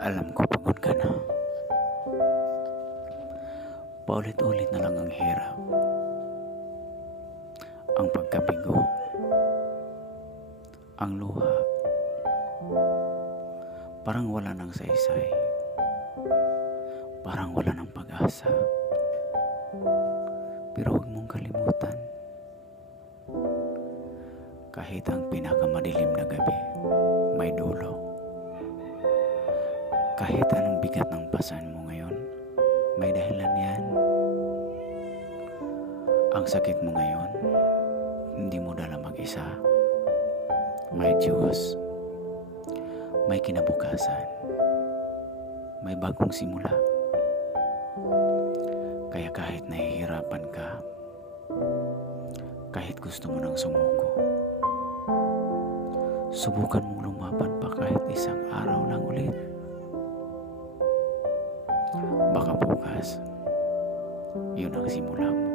Alam ko pagod ka na. Paulit-ulit na lang ang hirap. Ang pagkabigo. Ang luha. Parang wala ng saysay. Parang wala ng pag-asa. Pero huwag mong kalimutan. Kahit ang pinakamadilim na gabi, may dulo. Kahit anong bigat ng pasan mo ngayon, may dahilan yan. Ang sakit mo ngayon, hindi mo dala mag-isa. May Diyos, may kinabukasan, may bagong simula. Kaya kahit nahihirapan ka, kahit gusto mo nang sumuko, subukan mong lumaban pa kahit isang araw lang ulit. Baka bukas, yun ang simula mo.